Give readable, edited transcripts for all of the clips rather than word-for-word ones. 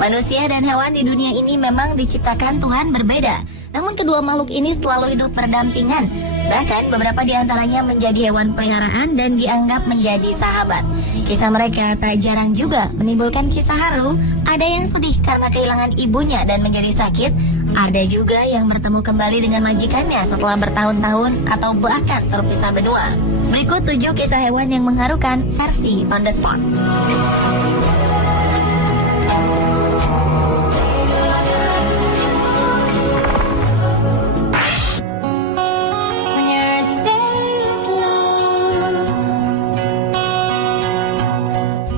Manusia dan hewan di dunia ini memang diciptakan Tuhan berbeda. Namun kedua makhluk ini selalu hidup berdampingan. Bahkan beberapa di antaranya menjadi hewan peliharaan dan dianggap menjadi sahabat. Kisah mereka tak jarang juga menimbulkan kisah haru. Ada yang sedih karena kehilangan ibunya dan menjadi sakit. Ada juga yang bertemu kembali dengan majikannya setelah bertahun-tahun atau bahkan terpisah benua. Berikut 7 kisah hewan yang mengharukan versi On The Spot.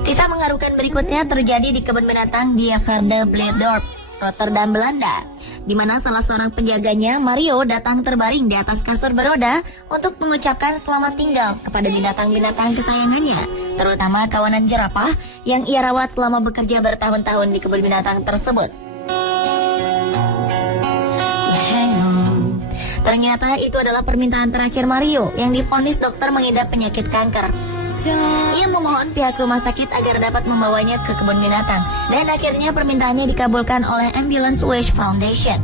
Kisah mengharukan berikutnya terjadi di kebun binatang Diergaarde Blijdorp, Rotterdam, Belanda, di mana salah seorang penjaganya, Mario, datang terbaring di atas kasur beroda untuk mengucapkan selamat tinggal kepada binatang-binatang kesayangannya, terutama kawanan jerapah yang ia rawat selama bekerja bertahun-tahun di kebun binatang tersebut. Ternyata itu adalah permintaan terakhir Mario yang divonis dokter mengidap penyakit kanker. Ia memohon pihak rumah sakit agar dapat membawanya ke kebun binatang, dan akhirnya permintaannya dikabulkan oleh Ambulance Wish Foundation.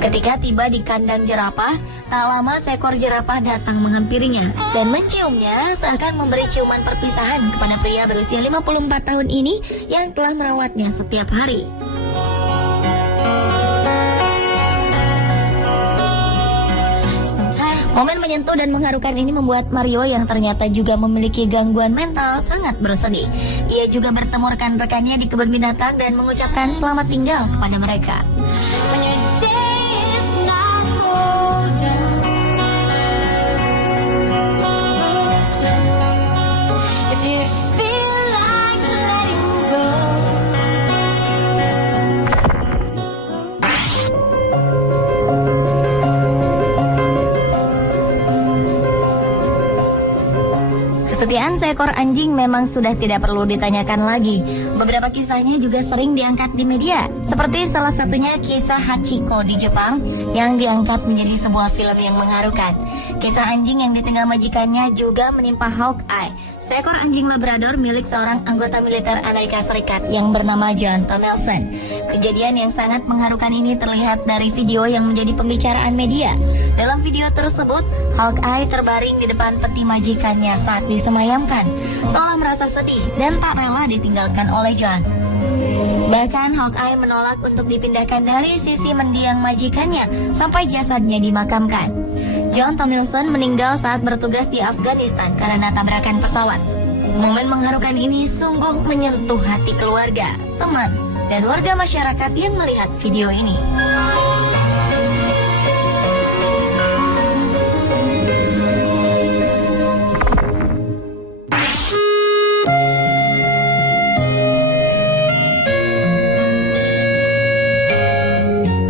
Ketika tiba di kandang jerapah, tak lama seekor jerapah datang menghampirinya dan menciumnya seakan memberi ciuman perpisahan kepada pria berusia 54 tahun ini yang telah merawatnya setiap hari. Momen menyentuh dan mengharukan ini membuat Mario yang ternyata juga memiliki gangguan mental sangat bersedih. Ia juga bertemu rekan-rekannya di kebun binatang dan mengucapkan selamat tinggal kepada mereka. Kesetiaan seekor anjing memang sudah tidak perlu ditanyakan lagi. Beberapa kisahnya juga sering diangkat di media, seperti salah satunya kisah Hachiko di Jepang yang diangkat menjadi sebuah film yang mengharukan. Kisah anjing yang ditinggal majikannya juga menimpa Hawkeye, seekor anjing Labrador milik seorang anggota militer Amerika Serikat yang bernama John Thomilson. Kejadian yang sangat mengharukan ini terlihat dari video yang menjadi pembicaraan media. Dalam video tersebut, Hawkeye terbaring di depan peti majikannya saat disemayamkan, seolah merasa sedih dan tak rela ditinggalkan oleh John. Bahkan Hawkeye menolak untuk dipindahkan dari sisi mendiang majikannya sampai jasadnya dimakamkan. John Thomilson meninggal saat bertugas di Afghanistan karena tabrakan pesawat. Momen mengharukan ini sungguh menyentuh hati keluarga, teman, dan warga masyarakat yang melihat video ini.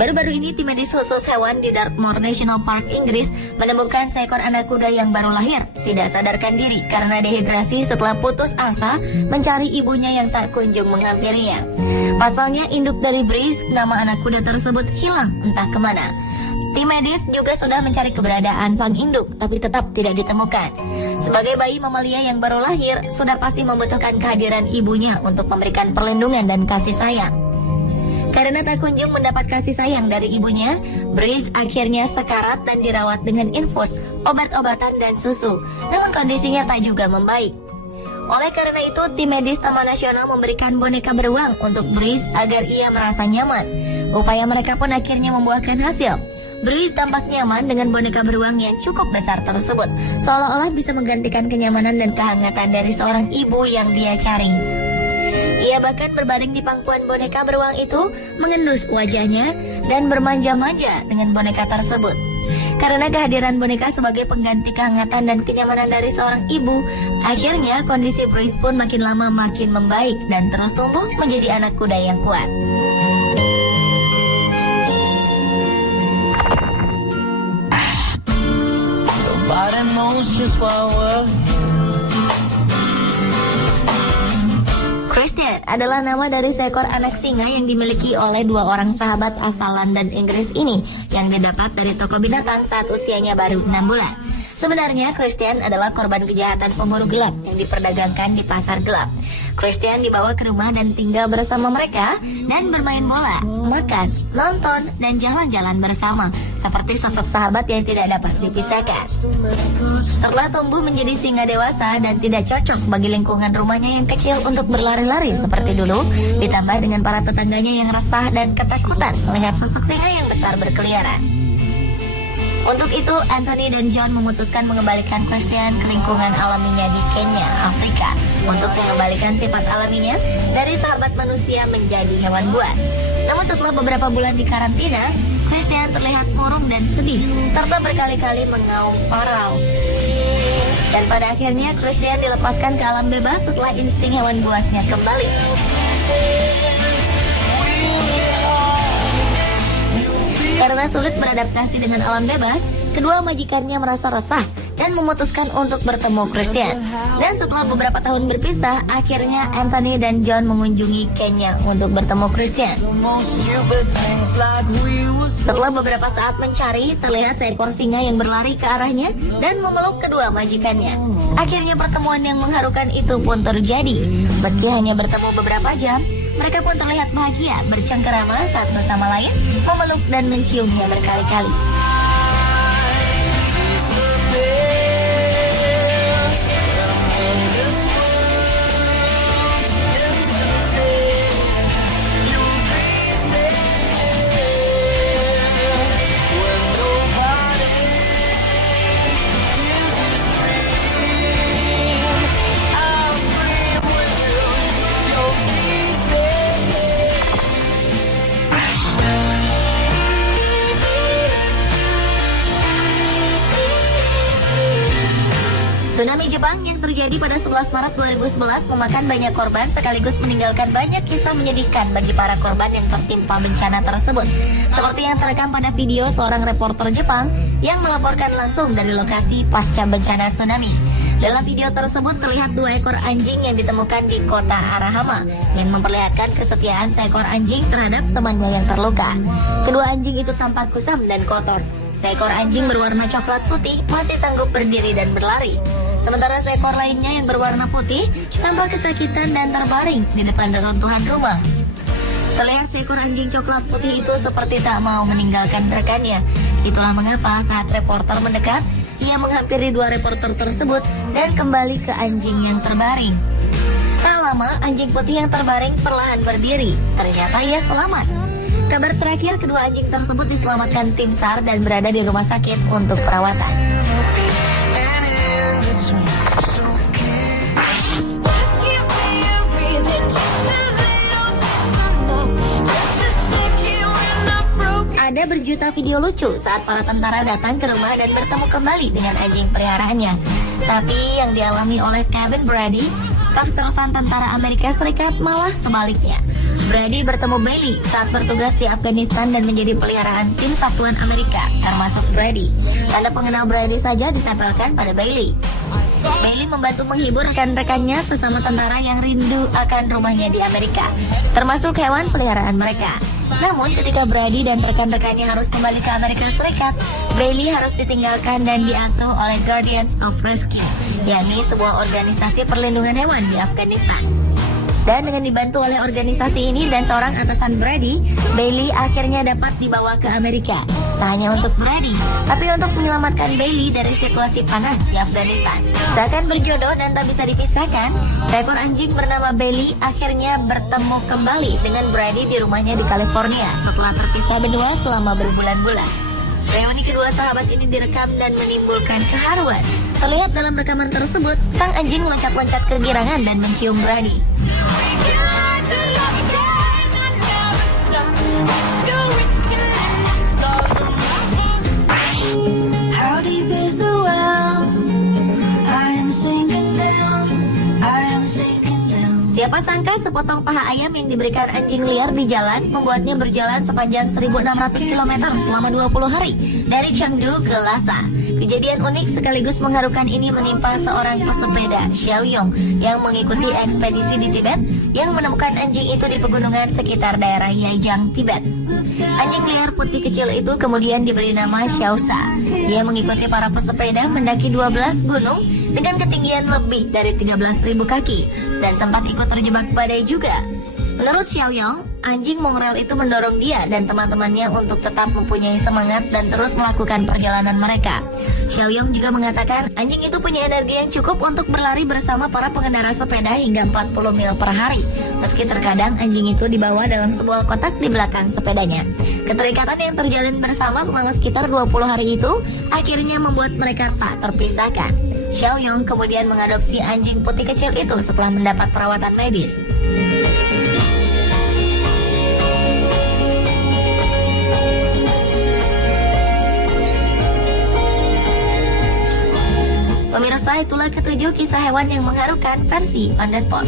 Baru-baru ini tim medis khusus hewan di Dartmoor National Park, Inggris menemukan seekor anak kuda yang baru lahir tidak sadarkan diri karena dehidrasi setelah putus asa mencari ibunya yang tak kunjung menghampirinya. Pasalnya induk dari Breeze, nama anak kuda tersebut, hilang entah kemana. Tim medis juga sudah mencari keberadaan sang induk, tapi tetap tidak ditemukan. Sebagai bayi mamalia yang baru lahir, sudah pasti membutuhkan kehadiran ibunya untuk memberikan perlindungan dan kasih sayang. Karena tak kunjung mendapat kasih sayang dari ibunya, Breeze akhirnya sekarat dan dirawat dengan infus, obat-obatan dan susu. Namun kondisinya tak juga membaik. Oleh karena itu, tim medis Taman Nasional memberikan boneka beruang untuk Breeze agar ia merasa nyaman. Upaya mereka pun akhirnya membuahkan hasil. Breeze tampak nyaman dengan boneka beruang yang cukup besar tersebut, seolah-olah bisa menggantikan kenyamanan dan kehangatan dari seorang ibu yang dia cari. Ia bahkan berbaring di pangkuan boneka beruang itu, mengendus wajahnya, dan bermanja-manja dengan boneka tersebut. Karena kehadiran boneka sebagai pengganti kehangatan dan kenyamanan dari seorang ibu, akhirnya kondisi Breeze pun makin lama makin membaik dan terus tumbuh menjadi anak kuda yang kuat. Nobody knows just what we're Christian adalah nama dari seekor anak singa yang dimiliki oleh dua orang sahabat asal London, Inggris ini yang didapat dari toko binatang saat usianya baru 6 bulan. Sebenarnya Christian adalah korban kejahatan pemburu gelap yang diperdagangkan di pasar gelap. Christian dibawa ke rumah dan tinggal bersama mereka dan bermain bola, makan, nonton, dan jalan-jalan bersama, seperti sosok sahabat yang tidak dapat dipisahkan. Setelah tumbuh menjadi singa dewasa dan tidak cocok bagi lingkungan rumahnya yang kecil untuk berlari-lari seperti dulu, ditambah dengan para tetangganya yang resah dan ketakutan melihat sosok singa yang besar berkeliaran. Untuk itu, Anthony dan John memutuskan mengembalikan Christian ke lingkungan alaminya di Kenya, Afrika, untuk mengembalikan sifat alaminya dari sahabat manusia menjadi hewan buas. Namun setelah beberapa bulan di karantina, Christian terlihat murung dan sedih, serta berkali-kali mengaum parau. Dan pada akhirnya, Christian dilepaskan ke alam bebas setelah insting hewan buasnya kembali. Karena sulit beradaptasi dengan alam bebas, kedua majikannya merasa resah dan memutuskan untuk bertemu Christian. Dan setelah beberapa tahun berpisah, akhirnya Anthony dan John mengunjungi Kenya untuk bertemu Christian. Setelah beberapa saat mencari, terlihat seekor singa yang berlari ke arahnya dan memeluk kedua majikannya. Akhirnya pertemuan yang mengharukan itu pun terjadi. Meski hanya bertemu beberapa jam, mereka pun terlihat bahagia bercengkerama saat bersama lain, memeluk dan menciumnya berkali-kali. Tsunami Jepang yang terjadi pada 11 Maret 2011 memakan banyak korban sekaligus meninggalkan banyak kisah menyedihkan bagi para korban yang tertimpa bencana tersebut. Seperti yang terekam pada video seorang reporter Jepang yang melaporkan langsung dari lokasi pasca bencana tsunami. Dalam video tersebut terlihat 2 ekor anjing yang ditemukan di kota Arahama yang memperlihatkan kesetiaan seekor anjing terhadap temannya yang terluka. Kedua anjing itu tampak kusam dan kotor. Seekor anjing berwarna coklat putih masih sanggup berdiri dan berlari. Sementara seekor lainnya yang berwarna putih tampak kesakitan dan terbaring di depan reruntuhan rumah. Terlihat seekor anjing coklat putih itu seperti tak mau meninggalkan rekannya. Itulah mengapa saat reporter mendekat, ia menghampiri 2 reporter tersebut dan kembali ke anjing yang terbaring. Tak lama, anjing putih yang terbaring perlahan berdiri. Ternyata ia selamat. Kabar terakhir, kedua anjing tersebut diselamatkan tim SAR dan berada di rumah sakit untuk perawatan. Ada berjuta video lucu saat para tentara datang ke rumah dan bertemu kembali dengan anjing peliharaannya. Tapi yang dialami oleh Kevin Brady, staf terusan tentara Amerika Serikat, malah sebaliknya. Brady bertemu Bailey saat bertugas di Afghanistan dan menjadi peliharaan tim satuan Amerika, termasuk Brady. Tanda pengenal Brady saja ditempelkan pada Bailey. Bailey membantu menghibur rekan-rekannya sesama tentara yang rindu akan rumahnya di Amerika, termasuk hewan peliharaan mereka. Namun ketika Brady dan rekan-rekannya harus kembali ke Amerika Serikat, Bailey harus ditinggalkan dan diasuh oleh Guardians of Rescue, yakni sebuah organisasi perlindungan hewan di Afghanistan. Dan dengan dibantu oleh organisasi ini dan seorang atasan Brady, Bailey akhirnya dapat dibawa ke Amerika. Tak hanya untuk Brady, tapi untuk menyelamatkan Bailey dari situasi panas di Afghanistan. Seakan berjodoh dan tak bisa dipisahkan, seekor anjing bernama Bailey akhirnya bertemu kembali dengan Brady di rumahnya di California setelah terpisah benua selama berbulan-bulan. Reuni kedua sahabat ini direkam dan menimbulkan keharuan. Terlihat dalam rekaman tersebut, sang anjing loncat-loncat kegirangan dan mencium Brady. Siapa sangka sepotong paha ayam yang diberikan anjing liar di jalan membuatnya berjalan sepanjang 1.600 km selama 20 hari dari Chengdu ke Lhasa. Kejadian unik sekaligus mengharukan ini menimpa seorang pesepeda, Xiao Yong, yang mengikuti ekspedisi di Tibet yang menemukan anjing itu di pegunungan sekitar daerah Yajiang, Tibet. Anjing liar putih kecil itu kemudian diberi nama Xiaosa. Dia mengikuti para pesepeda mendaki 12 gunung dengan ketinggian lebih dari 13.000 kaki dan sempat ikut terjebak badai juga. Menurut Xiaoyong, anjing mongrel itu mendorong dia dan teman-temannya untuk tetap mempunyai semangat dan terus melakukan perjalanan mereka. Xiaoyong juga mengatakan anjing itu punya energi yang cukup untuk berlari bersama para pengendara sepeda hingga 40 mil per hari. Meski terkadang anjing itu dibawa dalam sebuah kotak di belakang sepedanya. Keterikatan yang terjalin bersama selama sekitar 20 hari itu akhirnya membuat mereka tak terpisahkan. Xiaoyong kemudian mengadopsi anjing putih kecil itu setelah mendapat perawatan medis. Pemirsa, itulah ketujuh kisah hewan yang mengharukan versi On The Spot.